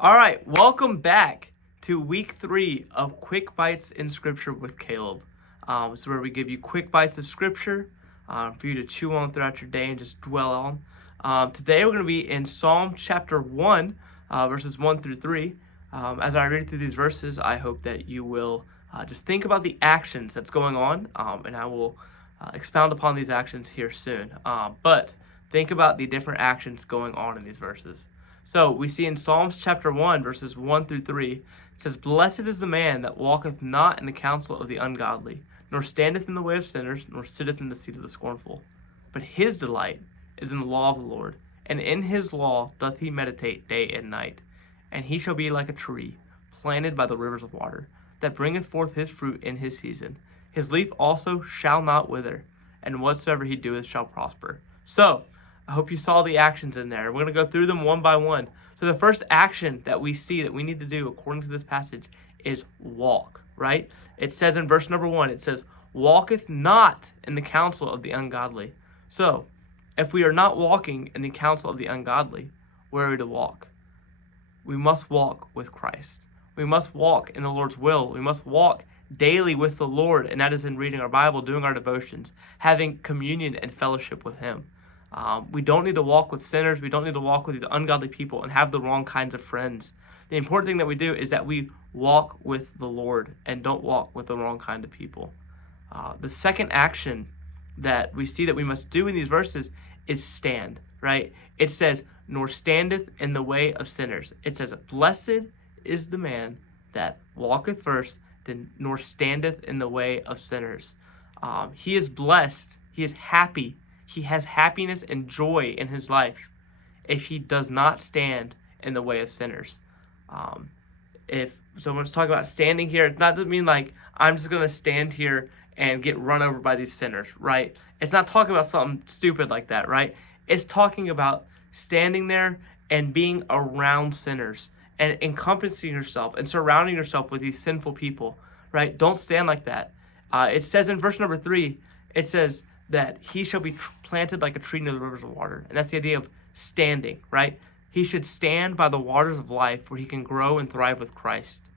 All right, welcome back to week 3 of Quick Bites in Scripture with Caleb. This is where we give you quick bites of Scripture for you to chew on throughout your day and just dwell on. Today we're going to be in Psalm chapter 1, verses 1 through 3. As I read through these verses, I hope that you will just think about the actions that's going on, and I will expound upon these actions here soon. But think about the different actions going on in these verses. So we see in Psalms chapter 1, verses 1 through 3, it says, "Blessed is the man that walketh not in the counsel of the ungodly, nor standeth in the way of sinners, nor sitteth in the seat of the scornful. But his delight is in the law of the Lord, and in his law doth he meditate day and night. And he shall be like a tree planted by the rivers of water, that bringeth forth his fruit in his season. His leaf also shall not wither, and whatsoever he doeth shall prosper." So, I hope you saw the actions in there. We're going to go through them one by one. So the first action that we see that we need to do according to this passage is walk, right? It says in verse number 1, it says, "Walketh not in the counsel of the ungodly." So, if we are not walking in the counsel of the ungodly, where are we to walk? We must walk with Christ. We must walk in the Lord's will. We must walk daily with the Lord, and that is in reading our Bible, doing our devotions, having communion and fellowship with Him. We don't need to walk with sinners. We don't need to walk with these ungodly people and have the wrong kinds of friends. The important thing that we do is that we walk with the Lord and don't walk with the wrong kind of people. The second action that we see that we must do in these verses is stand, right? It says, "Nor standeth in the way of sinners." It says, "Blessed is the man that walketh first, then nor standeth in the way of sinners." He is blessed. He is happy. He has happiness and joy in his life if he does not stand in the way of sinners. If someone's talking about standing here, it doesn't mean like I'm just going to stand here and get run over by these sinners, right? It's not talking about something stupid like that, right? It's talking about standing there and being around sinners and encompassing yourself and surrounding yourself with these sinful people, right? Don't stand like that. It says in verse number 3, it says that he shall be planted like a tree near the rivers of water. And that's the idea of standing, right? He should stand by the waters of life where he can grow and thrive with Christ.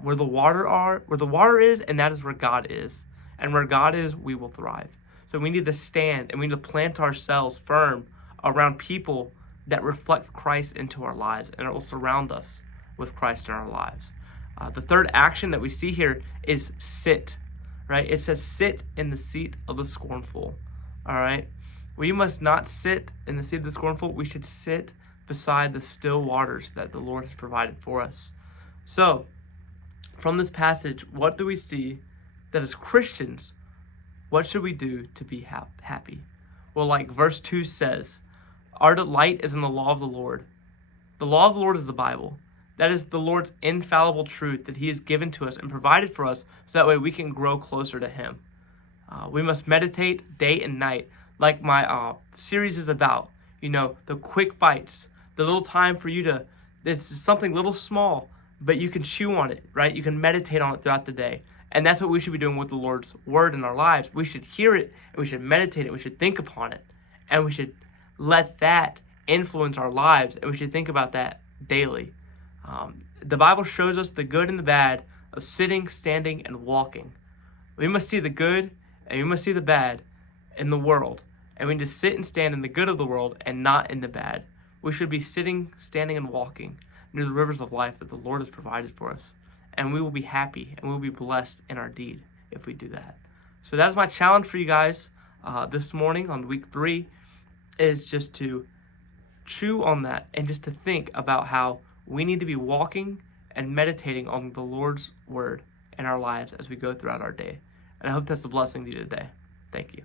Where the water is, and that is where God is. And where God is, we will thrive. So we need to stand and we need to plant ourselves firm around people that reflect Christ into our lives, and it will surround us with Christ in our lives. The third action that we see here is sit, right? It says, "Sit in the seat of the scornful." All right? We must not sit in the seat of the scornful. We should sit beside the still waters that the Lord has provided for us. So, from this passage, what do we see that as Christians, what should we do to be happy? Well, like verse 2 says, "Our delight is in the law of the Lord." The law of the Lord is the Bible. That is the Lord's infallible truth that He has given to us and provided for us so that way we can grow closer to Him. We must meditate day and night, like my series is about. You know, the quick bites, the little time for you to, it's something little small, but you can chew on it, right? You can meditate on it throughout the day. And that's what we should be doing with the Lord's Word in our lives. We should hear it, and we should meditate it, we should think upon it, and we should let that influence our lives, and we should think about that daily. The Bible shows us the good and the bad of sitting, standing, and walking. We must see the good and we must see the bad in the world. And we need to sit and stand in the good of the world and not in the bad. We should be sitting, standing, and walking near the rivers of life that the Lord has provided for us. And we will be happy and we will be blessed in our deed if we do that. So that is my challenge for you guys this morning on week 3, is just to chew on that and just to think about how we need to be walking and meditating on the Lord's Word in our lives as we go throughout our day. And I hope that's a blessing to you today. Thank you.